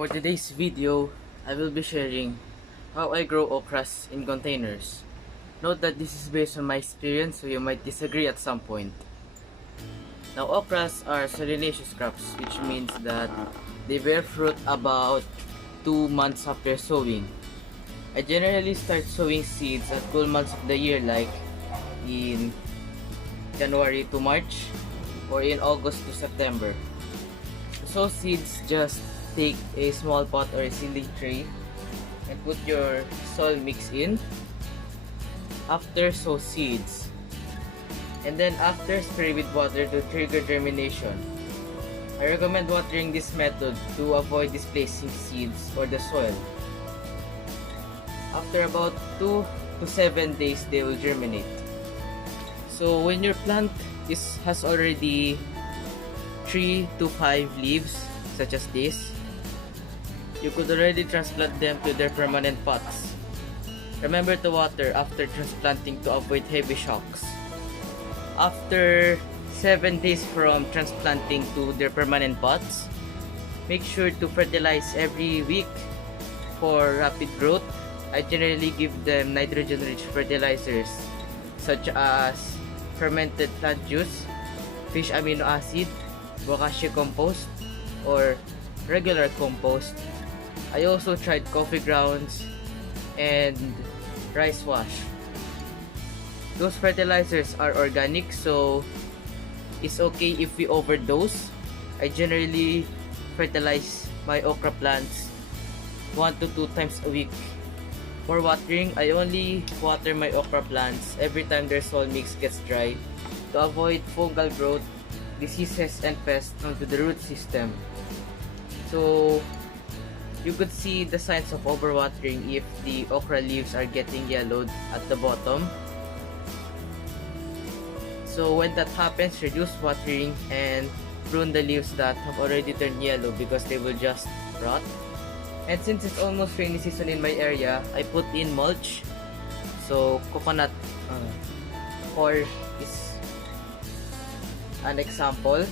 For today's video, I will be sharing how I grow okras in containers. Note that this is based on my experience, so you might disagree at some point. Now, okras are solanaceous crops, which means that they bear fruit about 2 months after sowing. I generally start sowing seeds at cool months of the year, like in January to March or in August to September. To sow seeds, just take a small pot or a seedling tray and put your soil mix in. After, sow seeds, and then after, spray with water to trigger germination. I recommend watering this method to avoid displacing seeds or the soil. After about 2 to 7 days, they will germinate. So when your plant has already 3 to 5 leaves, such as this, you could already transplant them to their permanent pots. Remember to water after transplanting to avoid heavy shocks. After 7 days from transplanting to their permanent pots, make sure to fertilize every week for rapid growth. I generally give them nitrogen-rich fertilizers such as fermented plant juice, fish amino acid, bokashi compost, or regular compost. I also tried coffee grounds and rice wash. Those fertilizers are organic, so it's okay if we overdose. I generally fertilize my okra plants 1 to 2 times a week. For watering, I only water my okra plants every time their soil mix gets dry to avoid fungal growth, diseases, and pests onto the root system. So you could see the signs of overwatering if the okra leaves are getting yellowed at the bottom. So when that happens, reduce watering and prune the leaves that have already turned yellow because they will just rot. And since it's almost rainy season in my area, I put in mulch. So coconut core is an example.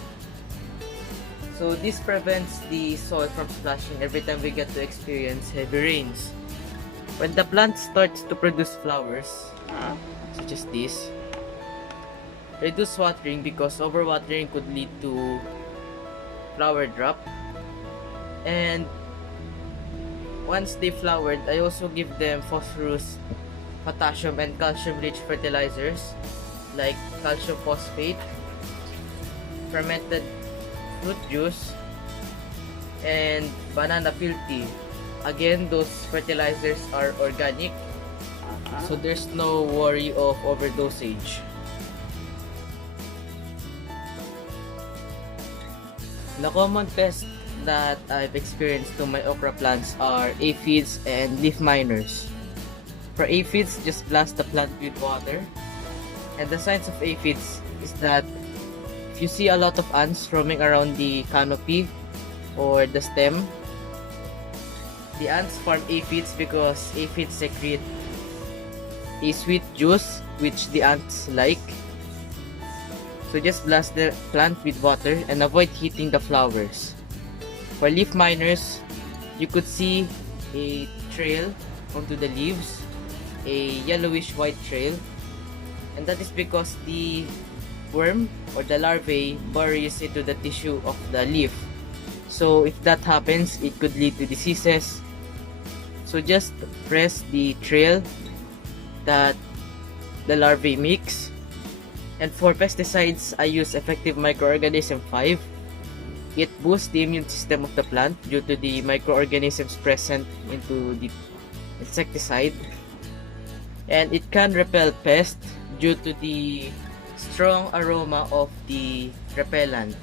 So this prevents the soil from splashing every time we get to experience heavy rains. When the plant starts to produce flowers, such as this, reduce watering because overwatering could lead to flower drop. And once they flowered, I also give them phosphorus, potassium, and calcium-rich fertilizers like calcium phosphate, fermented fruit juice, and banana peel tea. Again, those fertilizers are organic, so there's no worry of overdosage. The common pests that I've experienced to my okra plants are aphids and leaf miners. For aphids, just blast the plant with water. And the signs of aphids is that if you see a lot of ants roaming around the canopy or the stem, the ants form aphids because aphids secrete a sweet juice which the ants like. So just blast the plant with water and avoid hitting the flowers. For leaf miners, you could see a trail onto the leaves, a yellowish white trail, and that is because the worm or the larvae buries into the tissue of the leaf. So if that happens, it could lead to diseases. So just press the trail that the larvae makes. And for pesticides, I use effective microorganism 5. It boosts the immune system of the plant due to the microorganisms present into the insecticide. And it can repel pests due to the strong aroma of the repellent.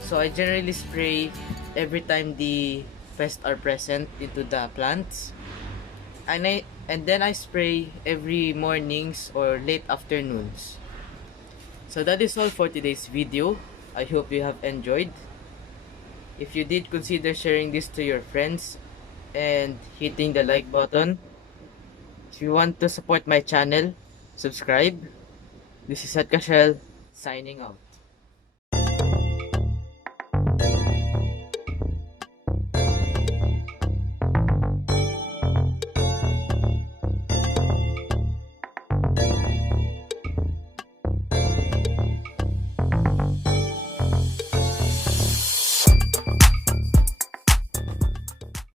So I generally spray every time the pests are present into the plants. And then I spray every mornings or late afternoons. So that is all for today's video. I hope you have enjoyed. If you did, consider sharing this to your friends and hitting the like button. If you want to support my channel, subscribe. This is Orkas signing out.